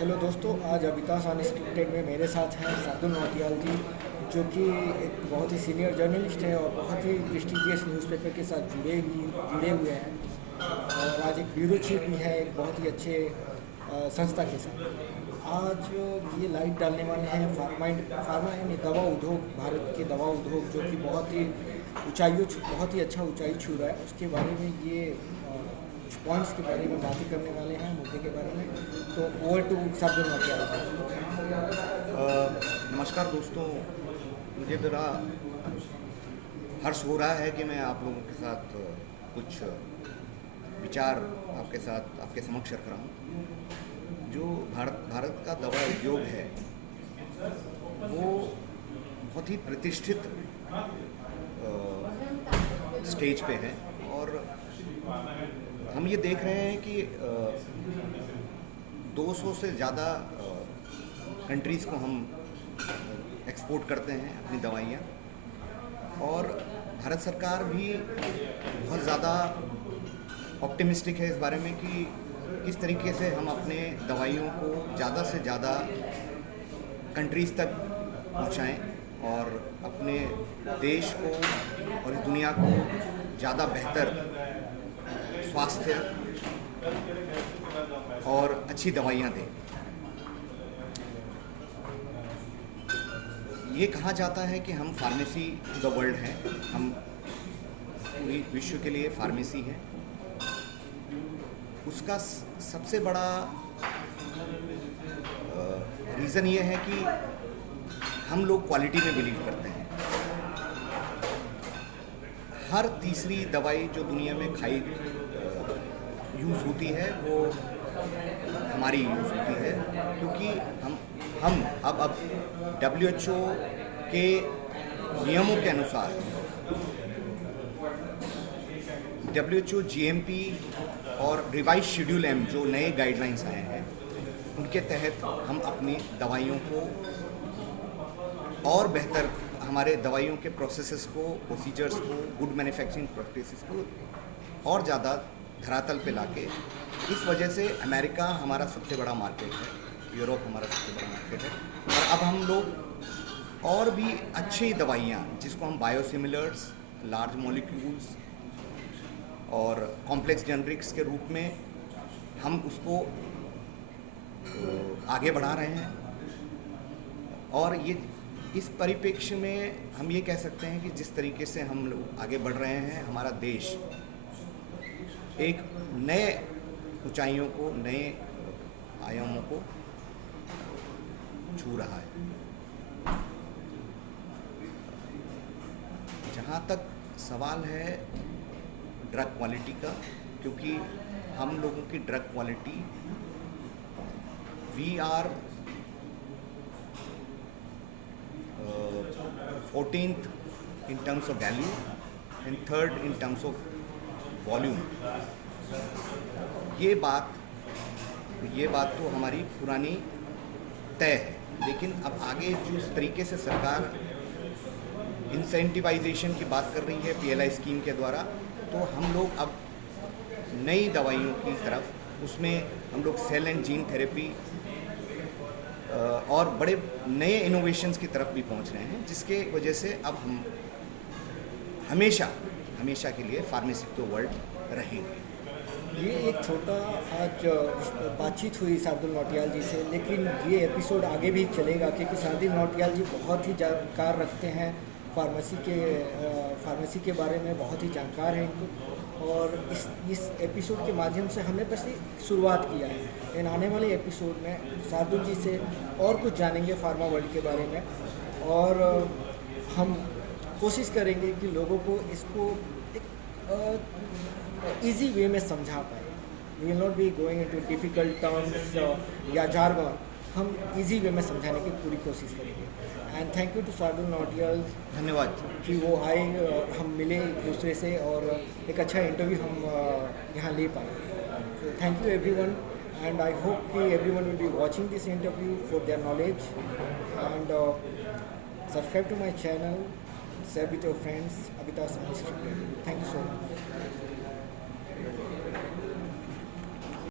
Hello दोस्तों, आज अविताश unscripted में मेरे साथ हैं शार्दुल नौटियाल जी, जो कि एक बहुत ही सीनियर जर्नलिस्ट हैं और बहुत ही प्रेस्टिजियस न्यूज़पेपर के साथ जुड़े हुए हैं। और आज एक ब्यूरो चीफ भी है एक बहुत ही अच्छे संस्था के साथ। आज ये लाइट डालने वाले हैं फार्मा यानी दवा उद्योग, भारत के दवा उद्योग जो कि बहुत ही अच्छा ऊंचाई छू रहा है, उसके बारे में ये पॉइंट्स के बारे में बातें करने वाले हैं, मुद्दे के बारे में। तो ओवर टू शार्दुल नौटियाल। नमस्कार दोस्तों, मुझे बड़ा हर्ष हो रहा है कि मैं आप लोगों के साथ कुछ विचार आपके समक्ष रख रहा हूँ। जो भारत का दवा उद्योग है वो बहुत ही प्रतिष्ठित स्टेज पे है और हम ये देख रहे हैं कि 200 से ज़्यादा कंट्रीज़ को हम एक्सपोर्ट करते हैं अपनी दवाइयाँ, और भारत सरकार भी बहुत ज़्यादा ऑप्टिमिस्टिक है इस बारे में कि किस तरीके से हम अपने दवाइयों को ज़्यादा से ज़्यादा कंट्रीज़ तक पहुँचाएँ और अपने देश को और इस दुनिया को ज़्यादा बेहतर स्वास्थ्य और अच्छी दवाइयाँ दें। ये कहा जाता है कि हम फार्मेसी टू द वर्ल्ड हैं, हम पूरी विश्व के लिए फार्मेसी हैं। उसका सबसे बड़ा रीज़न ये है कि हम लोग क्वालिटी में बिलीव करते हैं। हर तीसरी दवाई जो दुनिया में यूज़ होती है वो हमारी यूज़ होती है, क्योंकि हम अब WHO के नियमों के अनुसार WHO GMP और रिवाइज शेड्यूल M जो नए गाइडलाइंस आए हैं उनके तहत हम अपनी दवाइयों को और बेहतर, हमारे दवाइयों के प्रोसेसेस को, प्रोसीजर्स को, गुड मैन्युफैक्चरिंग प्रैक्टिसेस को और ज़्यादा धरातल पे लाके, इस वजह से अमेरिका हमारा सबसे बड़ा मार्केट है, यूरोप हमारा सबसे बड़ा मार्केट है, और अब हम लोग और भी अच्छी दवाइयाँ जिसको हम बायोसिमिलर्स, लार्ज मॉलिक्यूल्स और कॉम्प्लेक्स जेनरिक्स के रूप में हम उसको आगे बढ़ा रहे हैं। और ये इस परिप्रेक्ष्य में हम ये कह सकते हैं कि जिस तरीके से हम लोग आगे बढ़ रहे हैं, हमारा देश एक नए ऊंचाइयों को, नए आयामों को छू रहा है। जहाँ तक सवाल है ड्रग क्वालिटी का, क्योंकि हम लोगों की drug quality, we are 14th in terms of value and 3rd in terms of volume। ये बात तो हमारी पुरानी तय है, लेकिन अब आगे जिस तरीके से सरकार इंसेंटिवाइजेशन की बात कर रही है PLI स्कीम के द्वारा, तो हम लोग अब नई दवाइयों की तरफ, उसमें हम लोग सेल एंड जीन थेरेपी और बड़े नए इनोवेशंस की तरफ भी पहुंच रहे हैं, जिसके वजह से अब हम हमेशा के लिए फार्मेसी टू वर्ल्ड रहेंगे। ये एक छोटा आज बातचीत हुई शार्दुल नौटियाल जी से, लेकिन ये एपिसोड आगे भी चलेगा क्योंकि शार्दुल नौटियाल जी बहुत ही जानकार रखते हैं फार्मेसी के बारे में, बहुत ही जानकार हैं इनको। और इस एपिसोड के माध्यम से हमने बस शुरुआत किया है। इन आने वाले एपिसोड में शार्दुल जी से और कुछ जानेंगे फार्मा वर्ल्ड के बारे में, और हम कोशिश करेंगे कि लोगों को इसको एक इजी वे में समझा पाए। We will not be going into difficult terms या जार्गन, हम इजी वे में समझाने की पूरी कोशिश करेंगे। And thank you to Shardul Nautiyal, धन्यवाद कि वो आए, हम मिले एक दूसरे से और एक अच्छा इंटरव्यू हम यहाँ ले पाए। Thank you everyone, and I hope everyone will be watching this interview for their knowledge, and subscribe to my channel, share with your friends. Avitas Unscripted. Thank you so much.